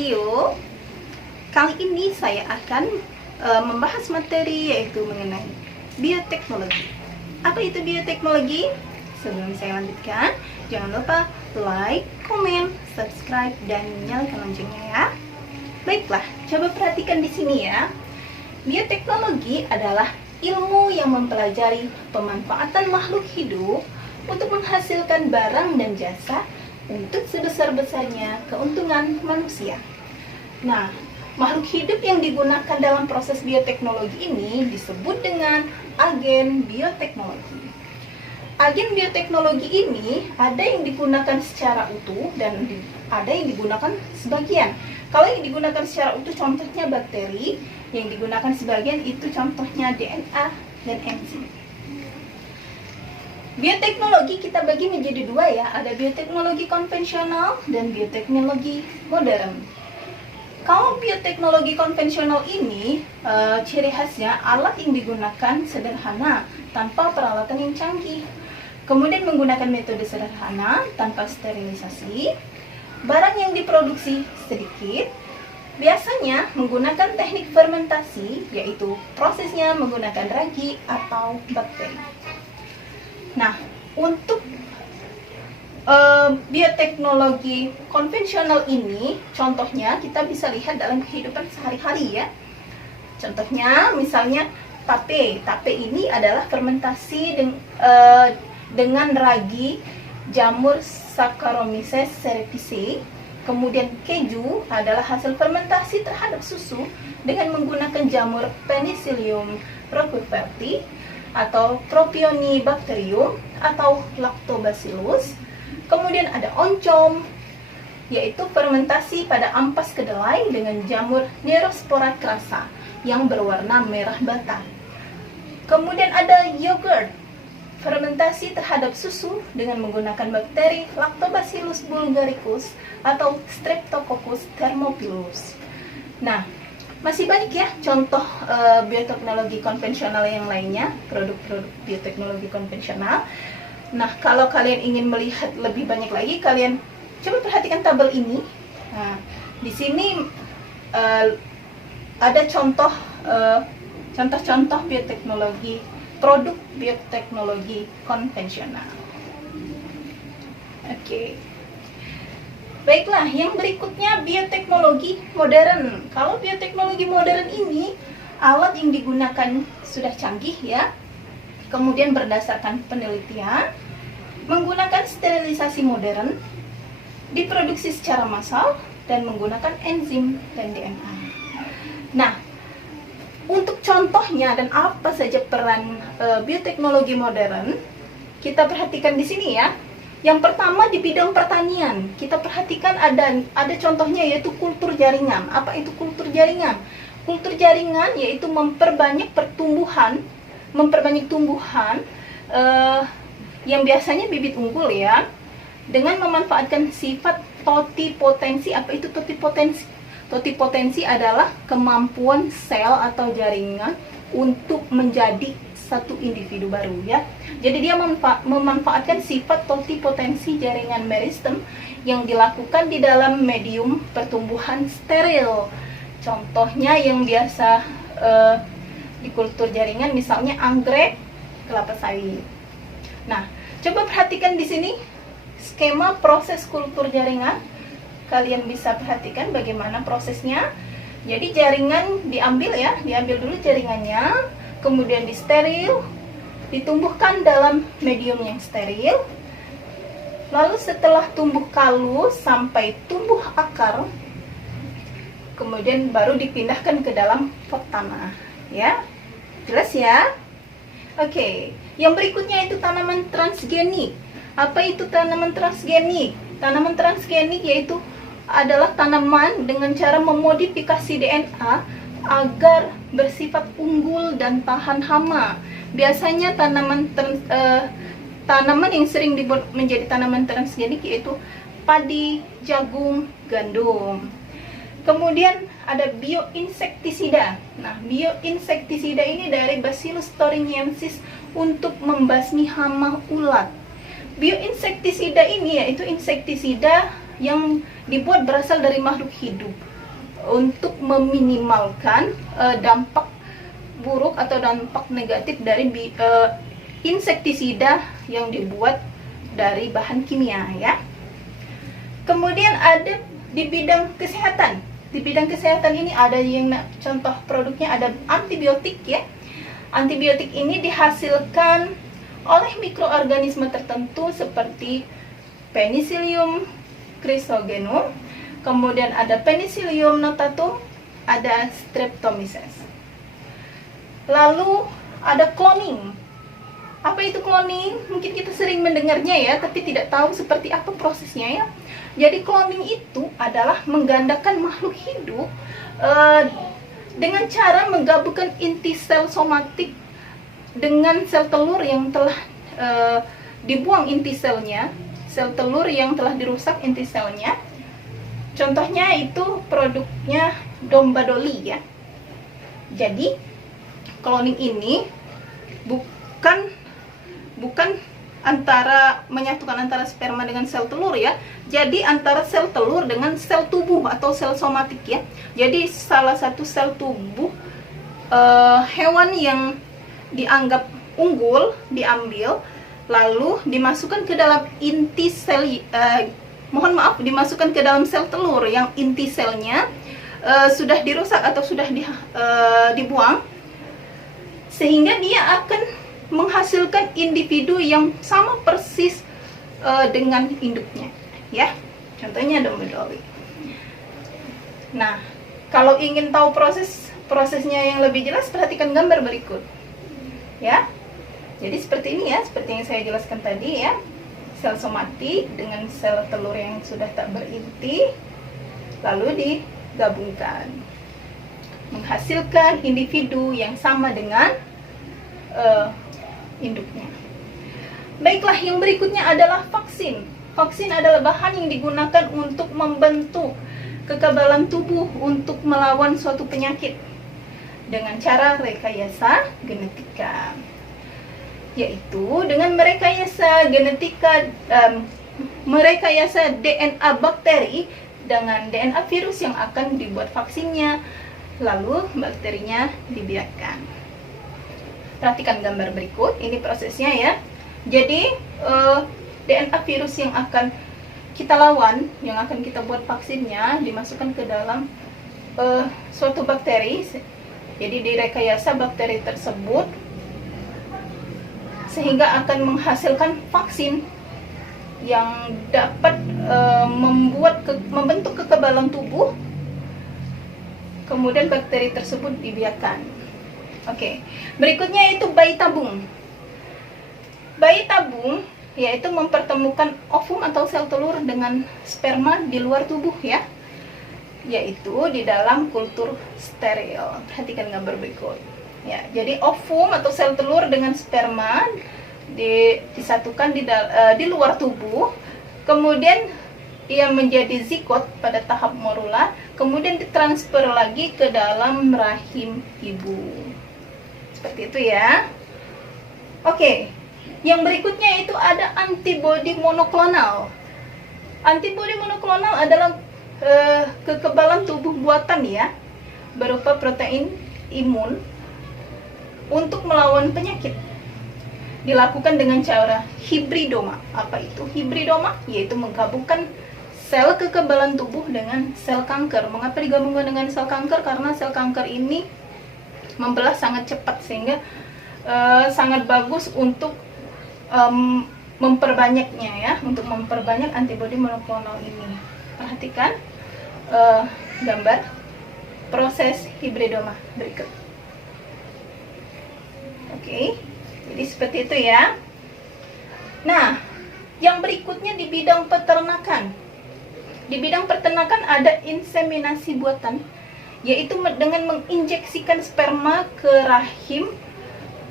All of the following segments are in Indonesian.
video kali ini saya akan membahas materi yaitu mengenai bioteknologi. Apa itu bioteknologi? Sebelum saya lanjutkan, jangan lupa like, komen, subscribe, dan nyalakan loncengnya ya. Baiklah, coba perhatikan di sini ya. Bioteknologi adalah ilmu yang mempelajari pemanfaatan makhluk hidup untuk menghasilkan barang dan jasa untuk sebesar-besarnya keuntungan manusia. Nah, makhluk hidup yang digunakan dalam proses bioteknologi ini disebut dengan agen bioteknologi. Agen bioteknologi ini ada yang digunakan secara utuh dan ada yang digunakan sebagian. Kalau yang digunakan secara utuh contohnya bakteri, yang digunakan sebagian itu contohnya DNA dan enzim. Bioteknologi kita bagi menjadi dua ya, ada bioteknologi konvensional dan bioteknologi modern. Kalau bioteknologi konvensional ini, ciri khasnya alat yang digunakan sederhana, tanpa peralatan yang canggih. Kemudian menggunakan metode sederhana, tanpa sterilisasi. Barang yang diproduksi sedikit, biasanya menggunakan teknik fermentasi, yaitu prosesnya menggunakan ragi atau bakteri. Nah, untuk bioteknologi konvensional ini, contohnya kita bisa lihat dalam kehidupan sehari-hari ya. Contohnya, misalnya tape. Tape ini adalah fermentasi dengan ragi jamur Saccharomyces cerevisiae. Kemudian keju adalah hasil fermentasi terhadap susu dengan menggunakan jamur Penicillium roqueforti atau Propionibacterium atau Lactobacillus. Kemudian ada oncom, yaitu fermentasi pada ampas kedelai dengan jamur Nerospora crassa yang berwarna merah bata. Kemudian ada yogurt, fermentasi terhadap susu dengan menggunakan bakteri Lactobacillus bulgaricus atau Streptococcus thermophilus. Nah, masih banyak ya contoh bioteknologi konvensional yang lainnya, produk-produk bioteknologi konvensional. Nah, kalau kalian ingin melihat lebih banyak lagi, kalian coba perhatikan tabel ini. Nah, di sini ada contoh-contoh bioteknologi, produk bioteknologi konvensional. Oke. Baiklah, yang berikutnya bioteknologi modern. Kalau bioteknologi modern ini, alat yang digunakan sudah canggih ya. Kemudian berdasarkan penelitian, menggunakan sterilisasi modern, diproduksi secara massal, dan menggunakan enzim dan DNA. Nah, untuk contohnya dan apa saja peran bioteknologi modern, kita perhatikan di sini ya. Yang pertama di bidang pertanian, kita perhatikan ada contohnya yaitu kultur jaringan. Apa itu kultur jaringan? Kultur jaringan yaitu memperbanyak tumbuhan yang biasanya bibit unggul ya, dengan memanfaatkan sifat totipotensi. Apa itu totipotensi? Totipotensi adalah kemampuan sel atau jaringan untuk menjadi satu individu baru ya. Jadi dia memanfaatkan sifat totipotensi jaringan meristem yang dilakukan di dalam medium pertumbuhan steril. Contohnya yang biasa di kultur jaringan misalnya anggrek, kelapa sawit. Nah, coba perhatikan di sini skema proses kultur jaringan. Kalian bisa perhatikan bagaimana prosesnya. Jadi jaringan diambil dulu jaringannya, kemudian disteril, ditumbuhkan dalam medium yang steril. Lalu setelah tumbuh kalu sampai tumbuh akar, kemudian baru dipindahkan ke dalam pot tanah. Ya, jelas ya? Oke, yang berikutnya itu tanaman transgenik. Apa itu tanaman transgenik? Tanaman transgenik yaitu adalah tanaman dengan cara memodifikasi DNA agar bersifat unggul dan tahan hama. Biasanya tanaman yang sering dibuat menjadi tanaman transgenik yaitu padi, jagung, gandum. Kemudian ada bioinsektisida. Nah, bioinsektisida ini dari Bacillus thuringiensis untuk membasmi hama ulat. Bioinsektisida ini yaitu insektisida yang dibuat berasal dari makhluk hidup. untuk meminimalkan dampak buruk atau dampak negatif dari insektisida yang dibuat dari bahan kimia ya. Kemudian ada di bidang kesehatan. Di bidang kesehatan ini ada yang contoh produknya ada antibiotik ya. Antibiotik ini dihasilkan oleh mikroorganisme tertentu seperti Penicillium chrysogenum, kemudian ada Penicillium notatum, ada Streptomyces. Lalu ada cloning. Apa itu cloning? Mungkin kita sering mendengarnya ya, tapi tidak tahu seperti apa prosesnya ya. Jadi cloning itu adalah menggandakan makhluk hidup dengan cara menggabungkan inti sel somatik dengan sel telur yang telah dibuang inti selnya, sel telur yang telah dirusak inti selnya. Contohnya itu produknya domba doli ya. Jadi cloning ini bukan menyatukan antara sperma dengan sel telur ya. Jadi antara sel telur dengan sel tubuh atau sel somatik ya. Jadi salah satu sel tubuh hewan yang dianggap unggul diambil, lalu dimasukkan ke dalam inti sel dimasukkan ke dalam sel telur yang inti selnya sudah dirusak atau sudah dibuang, sehingga dia akan menghasilkan individu yang sama persis dengan induknya ya. Contohnya domba doli. Nah, kalau ingin tahu prosesnya yang lebih jelas, perhatikan gambar berikut ya. Jadi seperti ini ya, seperti yang saya jelaskan tadi ya. Sel somatik dengan sel telur yang sudah tak berinti lalu digabungkan menghasilkan individu yang sama dengan induknya. Baiklah, yang berikutnya adalah vaksin. Vaksin adalah bahan yang digunakan untuk membentuk kekebalan tubuh untuk melawan suatu penyakit dengan cara rekayasa genetika, yaitu dengan merekayasa DNA bakteri dengan DNA virus yang akan dibuat vaksinnya, lalu bakterinya dibiarkan. Perhatikan gambar berikut, ini prosesnya ya. Jadi DNA virus yang akan kita lawan, yang akan kita buat vaksinnya, dimasukkan ke dalam suatu bakteri. Jadi direkayasa bakteri tersebut sehingga akan menghasilkan vaksin yang dapat membentuk kekebalan tubuh. Kemudian bakteri tersebut dibiarkan. Oke, berikutnya itu bayi tabung. Bayi tabung yaitu mempertemukan ovum atau sel telur dengan sperma di luar tubuh ya, yaitu di dalam kultur steril. Perhatikan gambar berikut. Ya, jadi ovum atau sel telur dengan sperma disatukan di luar tubuh, kemudian ia menjadi zigot pada tahap morula, kemudian ditransfer lagi ke dalam rahim ibu. Seperti itu ya. Oke, yang berikutnya itu ada antibodi monoklonal. Antibodi monoklonal adalah kekebalan tubuh buatan ya, berupa protein imun untuk melawan penyakit. Dilakukan dengan cara hibridoma. Apa itu hibridoma? Yaitu menggabungkan sel kekebalan tubuh dengan sel kanker. Mengapa digabungkan dengan sel kanker? Karena sel kanker ini membelah sangat cepat, sehingga sangat bagus untuk memperbanyaknya ya, untuk memperbanyak antibodi monoklonal ini. Perhatikan gambar proses hibridoma berikut. Oke, jadi seperti itu ya. Nah, yang berikutnya di bidang peternakan. Di bidang peternakan ada inseminasi buatan, yaitu dengan menginjeksikan sperma ke rahim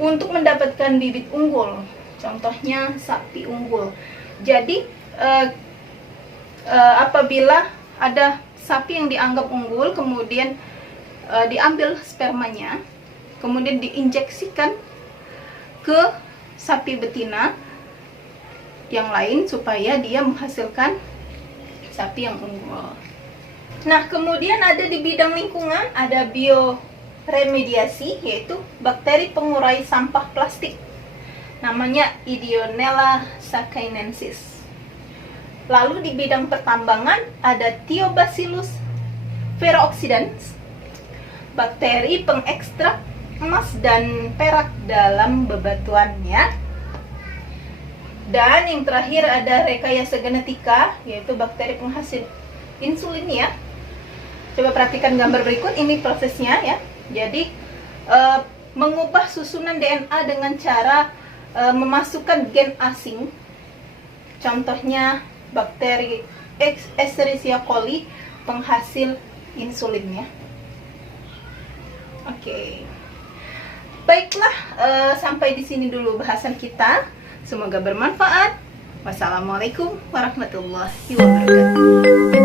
untuk mendapatkan bibit unggul. Contohnya sapi unggul. Jadi apabila ada sapi yang dianggap unggul, kemudian diambil spermanya, kemudian diinjeksikan ke sapi betina yang lain supaya dia menghasilkan sapi yang unggul. Nah, kemudian ada di bidang lingkungan, ada bioremediasi, yaitu bakteri pengurai sampah plastik. Namanya Ideonella sakhainensis. Lalu di bidang pertambangan, ada Thiobacillus ferrooxidans, bakteri pengekstrak emas dan perak dalam bebatuannya. Dan yang terakhir ada rekayasa genetika, yaitu bakteri penghasil insulin ya. Coba perhatikan gambar berikut, ini prosesnya ya. Jadi mengubah susunan DNA dengan cara memasukkan gen asing. Contohnya bakteri Escherichia coli penghasil insulinnya. Oke. Baiklah, sampai di sini dulu bahasan kita. Semoga bermanfaat. Wassalamualaikum warahmatullahi wabarakatuh.